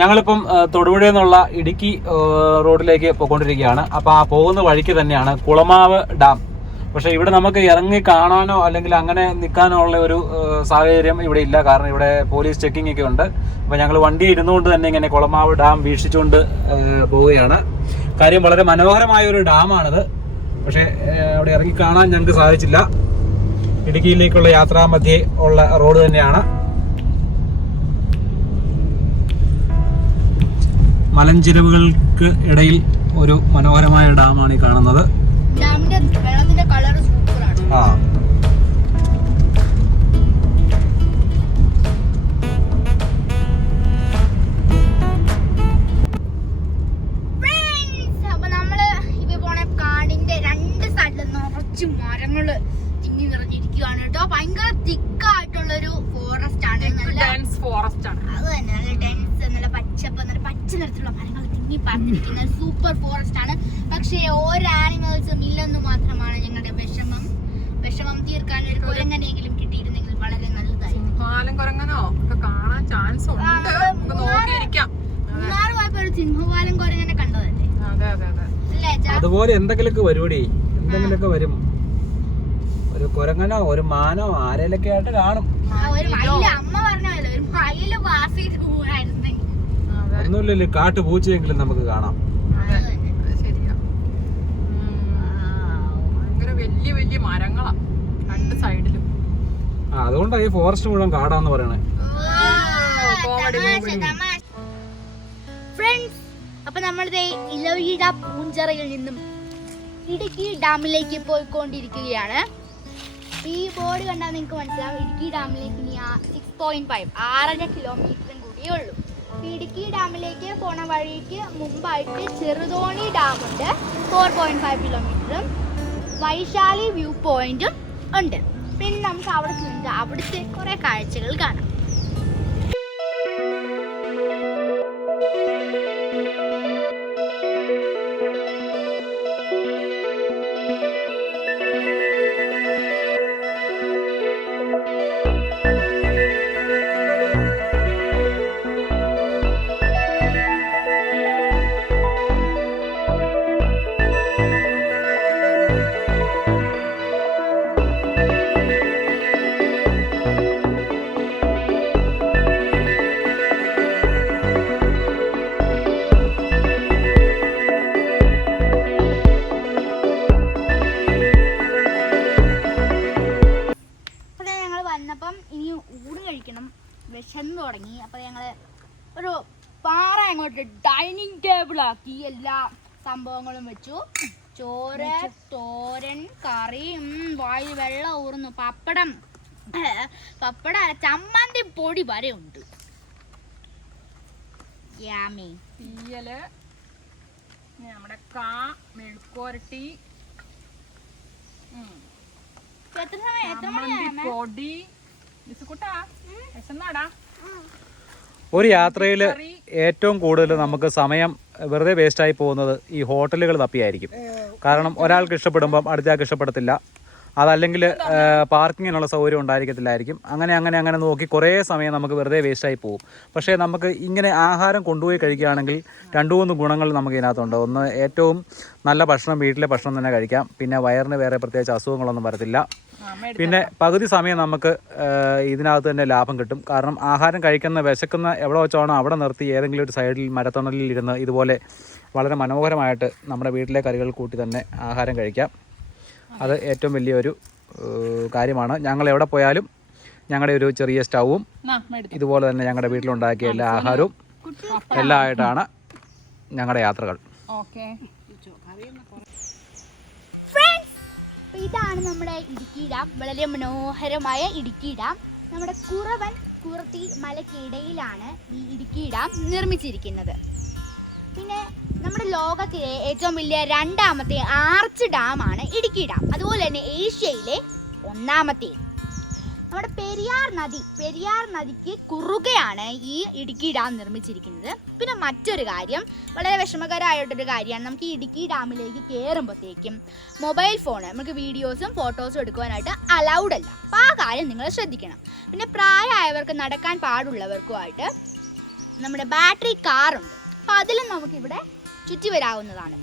ഞങ്ങളിപ്പം തൊടുപുഴയിൽ നിന്നുള്ള ഇടുക്കി റോഡിലേക്ക് പോയിക്കൊണ്ടിരിക്കുകയാണ്. അപ്പോൾ ആ പോകുന്ന വഴിക്ക് തന്നെയാണ് കുളമാവ് ഡാം. പക്ഷേ ഇവിടെ നമുക്ക് ഇറങ്ങി കാണാനോ അല്ലെങ്കിൽ അങ്ങനെ നിൽക്കാനോ ഉള്ള ഒരു സാഹചര്യം ഇവിടെ ഇല്ല. കാരണം ഇവിടെ പോലീസ് ചെക്കിംഗ് ഒക്കെ ഉണ്ട്. അപ്പോൾ ഞങ്ങൾ വണ്ടി ഇരുന്നുകൊണ്ട് തന്നെ ഇങ്ങനെ കുളമാവ് ഡാം വീക്ഷിച്ചുകൊണ്ട് പോവുകയാണ്. കാര്യം വളരെ മനോഹരമായ ഒരു ഡാമാണിത്. പക്ഷേ അവിടെ ഇറങ്ങി കാണാൻ ഞങ്ങൾക്ക് സാധിച്ചില്ല. ഇടുക്കിയിലേക്കുള്ള യാത്രാമധ്യേ ഉള്ള റോഡ് തന്നെയാണ്. മലഞ്ചെരുവുകൾക്ക് ഇടയിൽ ഒരു മനോഹരമായ ഡാമാണ് ഈ കാണുന്നത്. വെള്ളത്തിന്റെ കളർ സൂപ്പറാണ്. അപ്പൊ നമ്മള് ഇപ്പൊ പോണ കാടിന്റെ രണ്ട് സൈഡിൽ നിറച്ച് മരങ്ങള് തിങ്ങി നിറഞ്ഞിരിക്കുകയാണ് കേട്ടോ. ഭയങ്കര തിക്കായിട്ടുള്ളൊരു ഫോറസ്റ്റ് ആണ്. ഫോറസ്റ്റ് ആണ് അത് തന്നെ. നല്ല ഡെൻസ്, നല്ല പച്ചപ്പ്, നല്ല പച്ച നിറത്തിലുള്ള മരങ്ങൾ തിങ്ങി പറഞ്ഞിരിക്കുന്ന സൂപ്പർ ഫോറസ്റ്റ് ആണ്. പക്ഷേ ഓരോ ആനിമൽസും ഇല്ലെന്ന് മാത്രമാണ് ഞങ്ങളുടെ വിഷമം തീർക്കാൻ ഒരു കുരങ്ങനെങ്കിലും കിട്ടിയിരുന്നെങ്കിൽ വളരെ നല്ലതായിരുന്നു. മൂന്നാർ പോയപ്പോ ഒരു സിംഹവാലം കുരങ്ങനെ കണ്ടതല്ലേ? അതുപോലെ എന്തെങ്കിലുമൊക്കെ വരും. ഒരു കുരങ്ങനോ ഒരു മാനോ ആരേലൊക്കെ ആയിട്ട് കാണും. അമ്മ പറഞ്ഞല്ലോ ഒരു മയില് പാസ് ചെയ്ത് പോകായിരുന്നെങ്കിൽ. ഒന്നുമില്ലല്ലോ, കാട്ടുപൂച്ചയെങ്കിലും നമുക്ക് കാണാം. വലിയ മരങ്ങളാ രണ്ട് സൈഡിലും. അതുകൊണ്ടാണ് ഈ ഫോറസ്റ്റ് മുഴുവൻ കാടാന്ന് പറയണേ. ഫ്രണ്ട്സ്, അപ്പൊ നമ്മളിത് ഇലവീഴ പൂഞ്ചിറയിൽ നിന്നും ഇടുക്കി ഡാമിലേക്ക് പോയിക്കൊണ്ടിരിക്കുകയാണ്. ഈ ബോർഡ് കണ്ടാൽ നിങ്ങൾക്ക് മനസ്സിലാവും ഇടുക്കി ഡാമിലേക്ക് ഇനി 6.5 6.5 കിലോമീറ്ററും കൂടിയേ ഉള്ളൂ. ഇടുക്കി ഡാമിലേക്ക് പോണ വഴിക്ക് മുമ്പായിട്ട് ചെറുതോണി ഡാമുണ്ട്, 4.5 കിലോമീറ്ററും വൈശാലി വ്യൂ പോയിന്റും ഉണ്ട്. പിന്നെ നമുക്ക് അവിടെ ചെന്ന് അവിടുത്തെ കുറെ കാഴ്ചകൾ കാണാം. വിശന്ന് തുടങ്ങി. അപ്പോൾ ഞങ്ങൾ ഒരു പാറ അങ്ങോട്ട് ഡൈനിങ് ടേബിൾ ആക്കി എല്ലാ സംഭവങ്ങളും വെച്ചു. ചോറ്, തോരൻ, കറി, വായിൽ വെള്ളം ഊറുന്നു, പപ്പടം, ചമ്മന്തി പൊടി വരെ ഉണ്ട്. തീയല്, നമ്മുടെ മെഴുക്കുവരട്ടി, പൊടി. ഒരു യാത്രയിൽ ഏറ്റവും കൂടുതൽ നമുക്ക് സമയം വെറുതെ വേസ്റ്റായി പോകുന്നത് ഈ ഹോട്ടലുകൾ തപ്പിയായിരിക്കും. കാരണം ഒരാൾക്ക് ഇഷ്ടപ്പെടുമ്പം അടുത്തയാൾക്ക് ഇഷ്ടപ്പെടത്തില്ല. അതല്ലെങ്കിൽ പാർക്കിങ്ങിനുള്ള സൗകര്യം ഉണ്ടായിരിക്കത്തില്ലായിരിക്കും. അങ്ങനെ നോക്കി കുറേ സമയം നമുക്ക് വെറുതെ വേസ്റ്റായി പോകും. പക്ഷേ നമുക്ക് ഇങ്ങനെ ആഹാരം കൊണ്ടുപോയി കഴിക്കുകയാണെങ്കിൽ 2-3 ഗുണങ്ങൾ നമുക്ക് ഇതിനകത്തുണ്ട്. ഒന്ന്, ഏറ്റവും നല്ല ഭക്ഷണം വീട്ടിലെ ഭക്ഷണം തന്നെ കഴിക്കാം. പിന്നെ വയറിന് വേറെ പ്രത്യേകിച്ച് അസുഖങ്ങളൊന്നും വരത്തില്ല. പിന്നെ പകുതി സമയം നമുക്ക് ഇതിനകത്ത് തന്നെ ലാഭം കിട്ടും. കാരണം ആഹാരം വിശക്കുന്ന എവിടെ വെച്ചാണോ അവിടെ നിർത്തി ഏതെങ്കിലും ഒരു സൈഡിൽ മരത്തണലിൽ ഇരുന്ന് ഇതുപോലെ വളരെ മനോഹരമായിട്ട് നമ്മുടെ വീട്ടിലെ കറികൾ കൂട്ടി തന്നെ ആഹാരം കഴിക്കാം. അത് ഏറ്റവും വലിയൊരു കാര്യമാണ്. ഞങ്ങൾ എവിടെ പോയാലും ഞങ്ങളുടെ ഒരു ചെറിയ സ്റ്റൗവും ഇതുപോലെ തന്നെ ഞങ്ങളുടെ വീട്ടിലുണ്ടാക്കിയ എല്ലാ ആഹാരവും എല്ലാം ആയിട്ടാണ് ഞങ്ങളുടെ യാത്രകൾ. ഇതാണ് നമ്മുടെ ഇടുക്കി ഡാം. വളരെ മനോഹരമായ ഇടുക്കി ഡാം. നമ്മുടെ കുറത്തി മലയ്ക്കിടയിലാണ് ഈ ഇടുക്കി ഡാം നിർമ്മിച്ചിരിക്കുന്നത്. പിന്നെ നമ്മുടെ ലോകത്തിലെ ഏറ്റവും വലിയ 2ാമത്തെ ആർച്ച് ഡാമാണ് ഇടുക്കി ഡാം. അതുപോലെ തന്നെ ഏഷ്യയിലെ 1ാമത്തെ. നമ്മുടെ പെരിയാർ നദിക്ക് കുറുകെയാണ് ഈ ഇടുക്കി ഡാം നിർമ്മിച്ചിരിക്കുന്നത്. പിന്നെ മറ്റൊരു കാര്യം, വളരെ വിഷമകരമായിട്ടൊരു കാര്യമാണ്, നമുക്ക് ഈ ഇടുക്കി ഡാമിലേക്ക് കയറുമ്പോഴത്തേക്കും മൊബൈൽ ഫോൺ നമുക്ക് വീഡിയോസും ഫോട്ടോസും എടുക്കുവാനായിട്ട് അലൗഡ് അല്ല. അപ്പോൾ ആ കാര്യം നിങ്ങൾ ശ്രദ്ധിക്കണം. പിന്നെ പ്രായമായവർക്ക്, നടക്കാൻ പാടുള്ളവർക്കുമായിട്ട് നമ്മുടെ ബാറ്ററി കാറുണ്ട്. അപ്പോൾ അതിലും നമുക്കിവിടെ ചുറ്റി വരാവുന്നതാണ്.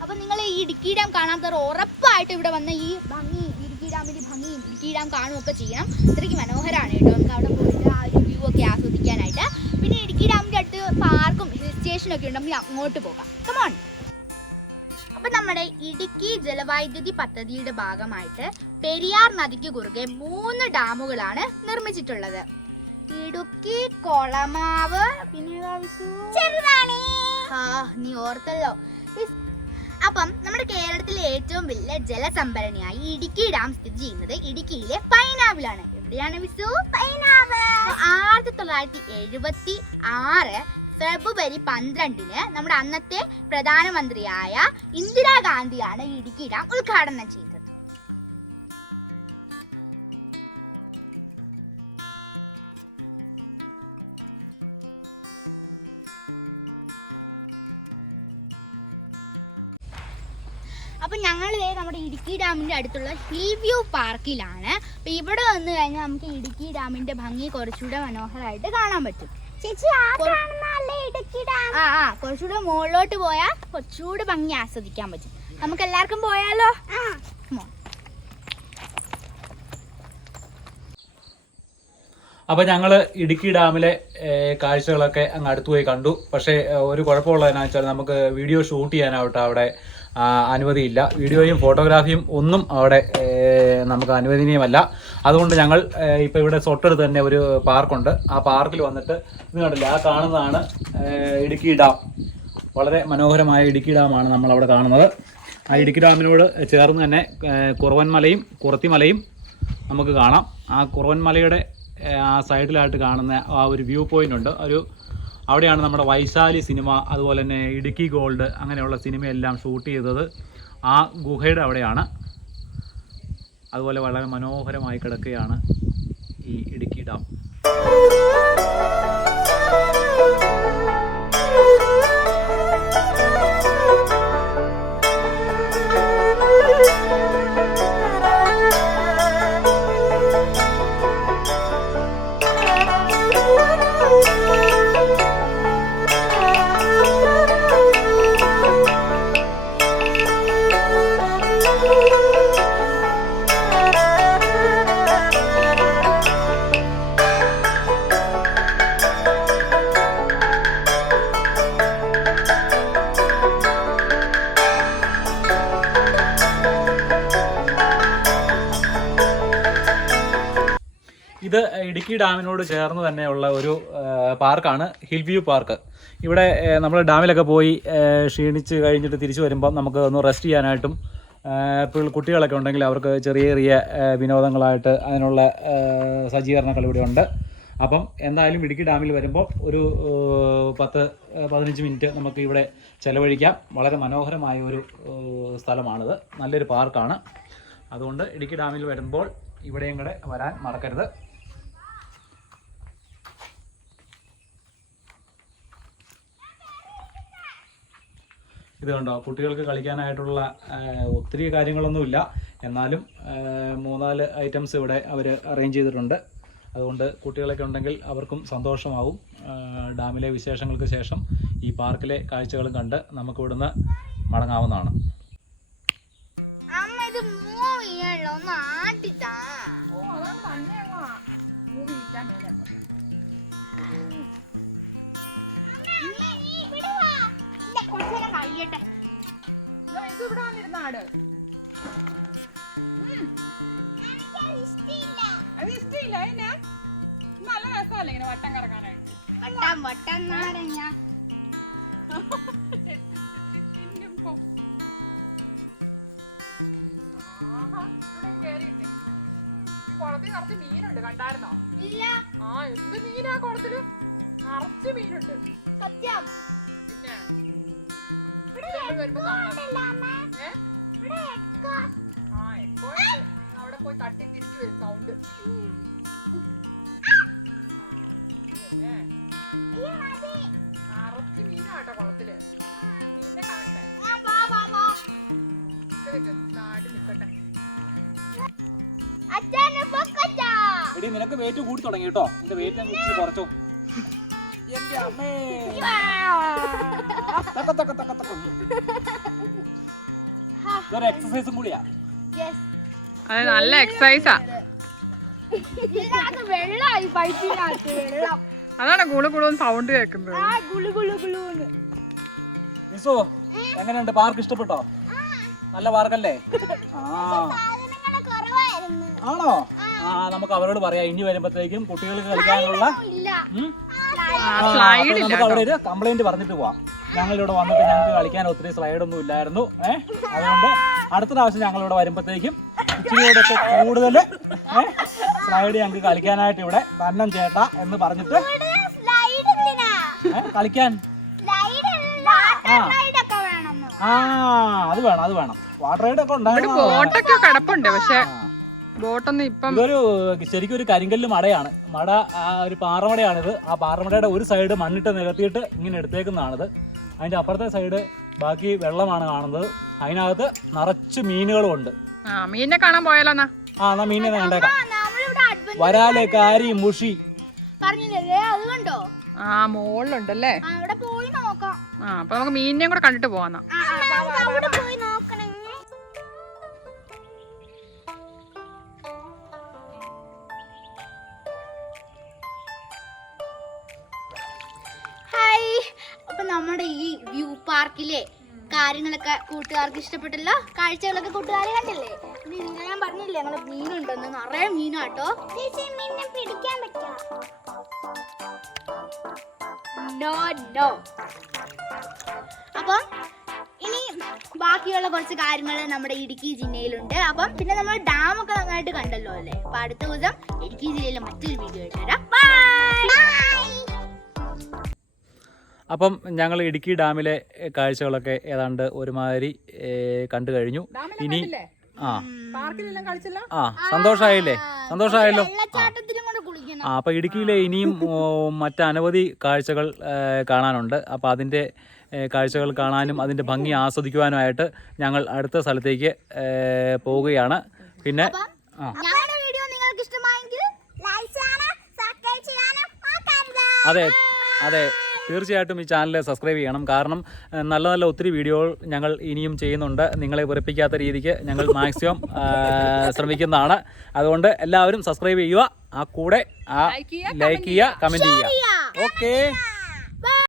അപ്പോൾ നിങ്ങൾ ഈ ഇടുക്കി ഡാം കാണാത്തവർ ഉറപ്പായിട്ട് ഇവിടെ വന്ന ഈ ഭംഗി, ഇടുക്കി ഡാമിൻ്റെ ഭംഗിയും ഇടുക്കി ഡാം കാണുകയൊക്കെ ചെയ്യണം. ഇത്രയ്ക്ക് മനോഹരമാണ് കേട്ടോ. നമുക്ക് അവിടെ പോയിട്ട് ആ ഒരു വ്യൂ ഒക്കെ ആസ്വദിക്കാനായിട്ട്. പിന്നെ ഇടുക്കി ഡാമിൻ്റെ അടുത്ത് പാർക്കും ഹിൽ സ്റ്റേഷനൊക്കെ ഉണ്ട്. നമുക്ക് അങ്ങോട്ട് പോകാം. കമോൺ. അപ്പം നമ്മുടെ ഇടുക്കി ജലവൈദ്യുതി പദ്ധതിയുടെ ഭാഗമായിട്ട് പെരിയാർ നദിക്ക് കുറുകെ 3 ഡാമുകളാണ് നിർമ്മിച്ചിട്ടുള്ളത്. ഇടുക്കി, കൊളമാവ്, പിന്നെ നീ ഓർത്തല്ലോ. അപ്പം നമ്മുടെ കേരളത്തിലെ ഏറ്റവും വലിയ ജലസംഭരണിയായി ഇടുക്കി ഡാം സ്ഥിതി ചെയ്യുന്നത് ഇടുക്കിയിലെ പൈനാവിലാണ്. എവിടെയാണ് വിസു? പൈനാവ്. 1976 ഫെബ്രുവരി 12 നമ്മുടെ അന്നത്തെ പ്രധാനമന്ത്രിയായ ഇന്ദിരാഗാന്ധിയാണ് ഇടുക്കി ഡാം ഉദ്ഘാടനം ചെയ്തത്. അപ്പം ഞങ്ങൾ നമ്മുടെ ഇടുക്കി ഡാമിൻ്റെ അടുത്തുള്ള ഹിൽ വ്യൂ പാർക്കിലാണ്. അപ്പം ഇവിടെ വന്നു കഴിഞ്ഞാൽ നമുക്ക് ഇടുക്കി ഡാമിൻ്റെ ഭംഗി കുറച്ചുകൂടെ മനോഹരമായിട്ട് കാണാൻ പറ്റും. കുറച്ചുകൂടെ മുകളിലോട്ട് പോയാൽ കുറച്ചുകൂടെ ഭംഗി ആസ്വദിക്കാൻ പറ്റും. നമുക്ക് എല്ലാവർക്കും പോയാലോ? അപ്പോൾ ഞങ്ങൾ ഇടുക്കി ഡാമിലെ കാഴ്ചകളൊക്കെ അങ്ങ് അടുത്ത് പോയി കണ്ടു. പക്ഷേ ഒരു കുഴപ്പമുള്ളതെന്നു വെച്ചാൽ നമുക്ക് വീഡിയോ ഷൂട്ട് ചെയ്യാനാവട്ടെ അവിടെ അനുമതിയില്ല. വീഡിയോയും ഫോട്ടോഗ്രാഫിയും ഒന്നും അവിടെ നമുക്ക് അനുവദനീയമല്ല. അതുകൊണ്ട് ഞങ്ങൾ ഇപ്പോൾ ഇവിടെ തൊട്ടടുത്ത് തന്നെ ഒരു പാർക്കുണ്ട്. ആ പാർക്കിൽ വന്നിട്ട് ഇത് കണ്ടില്ല, ആ കാണുന്നതാണ് ഇടുക്കി ഡാം. വളരെ മനോഹരമായ ഇടുക്കി ഡാമാണ് നമ്മളവിടെ കാണുന്നത്. ആ ഇടുക്കി ഡാമിനോട് ചേർന്ന് തന്നെ കുറവൻമലയും കുറത്തിമലയും നമുക്ക് കാണാം. ആ കുറവൻമലയുടെ ആ സൈഡിലായിട്ട് കാണുന്ന ആ ഒരു വ്യൂ പോയിൻ്റ് ഉണ്ട്. അവിടെയാണ് നമ്മുടെ വൈശാലി സിനിമ, അതുപോലെ തന്നെ ഇടുക്കി ഗോൾഡ്, അങ്ങനെയുള്ള സിനിമയെല്ലാം ഷൂട്ട് ചെയ്തത് ആ ഗുഹയുടെ അവിടെയാണ്. അതുപോലെ വളരെ മനോഹരമായി കിടക്കുകയാണ് ഈ ഇടുക്കി ഡാം. ഇത് ഇടുക്കി ഡാമിനോട് ചേർന്ന് തന്നെയുള്ള ഒരു പാർക്കാണ് ഹിൽ വ്യൂ പാർക്ക്. ഇവിടെ നമ്മൾ ഡാമിലൊക്കെ പോയി ക്ഷീണിച്ച് കഴിഞ്ഞിട്ട് തിരിച്ചു വരുമ്പം നമുക്ക് ഒന്ന് റെസ്റ്റ് ചെയ്യാനായിട്ടും കുട്ടികളൊക്കെ ഉണ്ടെങ്കിൽ അവർക്ക് ചെറിയ ചെറിയ വിനോദങ്ങളായിട്ട് അതിനുള്ള സജ്ജീകരണങ്ങൾ ഇവിടെ ഉണ്ട്. അപ്പം എന്തായാലും ഇടുക്കി ഡാമിൽ വരുമ്പോൾ ഒരു 10-15 മിനിറ്റ് നമുക്ക് ഇവിടെ ചിലവഴിക്കാം. വളരെ മനോഹരമായ ഒരു സ്ഥലമാണിത്, നല്ലൊരു പാർക്കാണ്. അതുകൊണ്ട് ഇടുക്കി ഡാമിൽ വരുമ്പോൾ ഇവിടെയും കൂടെ വരാൻ മറക്കരുത്. ഇത് കണ്ടോ, കുട്ടികൾക്ക് കളിക്കാനായിട്ടുള്ള ഒത്തിരി കാര്യങ്ങളൊന്നുമില്ല, എന്നാലും 3-4 ഐറ്റംസ് ഇവിടെ അവർ അറേഞ്ച് ചെയ്തിട്ടുണ്ട്. അതുകൊണ്ട് കുട്ടികളൊക്കെ ഉണ്ടെങ്കിൽ അവർക്കും സന്തോഷമാവും. ഡാമിലെ വിശേഷങ്ങൾക്ക് ശേഷം ഈ പാർക്കിലെ കാഴ്ചകളും കണ്ട് നമുക്ക് ഇവിടുന്ന് മടങ്ങാവുന്നതാണ്. നല്ല രസമല്ലേ ഇങ്ങനെ വട്ടം കറങ്ങാനായിട്ട്? കുളത്തിൽ നിറച്ച് മീനുണ്ട്, കണ്ടായിരുന്നോ? ഇല്ല. ആ, എന്ത് മീനാ കുളത്തില്? നിറച്ച് മീനുണ്ട്. സത്യം. പിന്നെ വരുമ്പോ കാണാം. അവിടെ പോയി തട്ടി തിരിച്ചു വരും സൗണ്ട്. നിറച്ച് മീനാട്ടോ കുളത്തില്. മീനെ കാണണ്ടേ? നാട്ടിൽ നിക്കട്ടെ. എടി, നിനക്ക് വെയിറ്റ് കൂടി തുടങ്ങി കേട്ടോ. നിന്റെ വെയിറ്റ് ഞാൻ കുറച്ചോ. എന്റെ അമ്മേ. ഇതൊരു എക്സസൈസും കൂടിയാ. അത് നല്ല എക്സസൈസാ. ഇതിനകത്ത് വെള്ളമായി പൈപ്പിനകത്ത് വെള്ളം. അതാണ് ഗുളു ഗുളു സൗണ്ട് കേൾക്കുന്നത്. ആ ഗുളു ഗുളു ഗുളുന്ന്. നിസു എങ്ങനെയുണ്ട്? പാർക്ക് ഇഷ്ടപ്പെട്ടോ? നല്ല പാർക്കല്ലേ? ആണോ? ആ നമുക്ക് അവരോട് പറയാം ഇനി വരുമ്പോഴത്തേക്കും കുട്ടികൾക്ക് കളിക്കാനുള്ള നമുക്ക് അവിടെ ഒരു കംപ്ലൈന്റ് പറഞ്ഞിട്ട് പോവാം. ഞങ്ങളിവിടെ വന്നിട്ട് ഞങ്ങൾക്ക് കളിക്കാൻ ഒത്തിരി സ്ലൈഡ് ഒന്നും ഇല്ലായിരുന്നു. അതുകൊണ്ട് അടുത്ത പ്രാവശ്യം ഞങ്ങളിവിടെ വരുമ്പോഴത്തേക്കും ഇച്ചിരിയോടൊക്കെ കൂടുതൽ സ്ലൈഡ് ഞങ്ങൾക്ക് കളിക്കാനായിട്ട് ഇവിടെ തന്നം ചേട്ടാ എന്ന് പറഞ്ഞിട്ട് കളിക്കാൻ. അത് വേണം, അത് വേണം. വാട്ടർ റൈഡ് ഒക്കെ ഉണ്ടായിരുന്നു. ബോട്ടൊക്കെ കിടപ്പുണ്ട്, പക്ഷെ ബോട്ടൊന്നും ഇപ്പം. ഇതൊരു ശരിക്കും ഒരു കരിങ്കല്ല് മടയാണ്. മട ഒരു പാറമടയാണിത്. ആ പാറമടയുടെ ഒരു സൈഡ് മണ്ണിട്ട് നികത്തിയിട്ട് ഇങ്ങനെ എടുത്തേക്കുന്നതാണിത്. അതിന്റെ അപ്പുറത്തെ സൈഡ് ബാക്കി വെള്ളമാണ് കാണുന്നത്. അതിനകത്ത് നിറച്ച് മീനുകളും ഉണ്ട്. മീനിനെ കാണാൻ പോയാലോ? എന്നാ മീനിനെ കണ്ടേക്കാം. വരാല്, കാരി, മുഷി പറഞ്ഞില്ലേ അതുകൊണ്ടോ? മോളിലുണ്ടല്ലേ? അവിടെ പോയി നോക്കാം. അപ്പൊ നമുക്ക് മീനിനെയും കൂടെ കണ്ടിട്ട് പോവാന്നാ. പോയി നോക്കണം. ഹായ്, അപ്പൊ നമ്മുടെ ഈ വ്യൂ പാർക്കിലെ കാര്യങ്ങളൊക്കെ കൂട്ടുകാർക്ക് ഇഷ്ടപ്പെട്ടല്ലോ. കാഴ്ചകളൊക്കെ കൂട്ടുകാരെ കണ്ടില്ലേ? ഞാൻ പറഞ്ഞില്ലേ ഞങ്ങള് മീനുണ്ടെന്ന്. നിറയെ മീനാട്ടോ. മീനിനെ പിടിക്കാൻ പറ്റുമോ? No no. അപ്പം ഇനി ബാക്കിയുള്ള കുറച്ച് കാര്യങ്ങൾ നമ്മുടെ ഇടുക്കി ജില്ലയിലുണ്ട്. അപ്പം പിന്നെ നമ്മൾ ഡാമൊക്കെ നന്നായിട്ട് കണ്ടല്ലോ അല്ലേ? അപ്പൊ അടുത്ത ദിവസം ഇടുക്കി ജില്ലയിലെ മറ്റൊരു വീഡിയോ ആയിട്ട് വരാം. ബൈ. അപ്പം ഞങ്ങൾ ഇടുക്കി ഡാമിലെ കാഴ്ചകളൊക്കെ ഏതാണ്ട് ഒരുമാതിരി കണ്ടു കഴിഞ്ഞു. ഇനി സന്തോഷമായില്ലേ? സന്തോഷമായല്ലോ. അപ്പൊ ഇടുക്കിയിലെ ഇനിയും മറ്റനവധി കാഴ്ചകൾ കാണാനുണ്ട്. അപ്പൊ അതിന്റെ കാഴ്ചകൾ കാണാനും അതിന്റെ ഭംഗി ആസ്വദിക്കുവാനുമായിട്ട് ഞങ്ങൾ അടുത്ത സ്ഥലത്തേക്ക് പോവുകയാണ്. പിന്നെ ഞങ്ങളുടെ വീഡിയോ നിങ്ങൾക്ക് ഇഷ്ടമായെങ്കിൽ ലൈക്ക് ചെയ്യാനും സബ്സ്ക്രൈബ് ചെയ്യാനും മറക്കരുത്. അതെ അതെ, തീർച്ചയായിട്ടും ഈ ചാനൽ സബ്സ്ക്രൈബ് ചെയ്യണം. കാരണം നല്ല നല്ല ഒത്തിരി വീഡിയോകൾ ഞങ്ങൾ ഇനിയും ചെയ്യുന്നുണ്ട്. നിങ്ങളെ വെറുപ്പിക്കാത്ത രീതിക്ക് ഞങ്ങൾ മാക്സിമം ശ്രമിക്കുന്നതാണ്. അതുകൊണ്ട് എല്ലാവരും സബ്സ്ക്രൈബ് ചെയ്യുക. ആ കൂടെ ലൈക്ക് ചെയ്യുക, കമൻറ്റ് ചെയ്യുക. ഓക്കെ.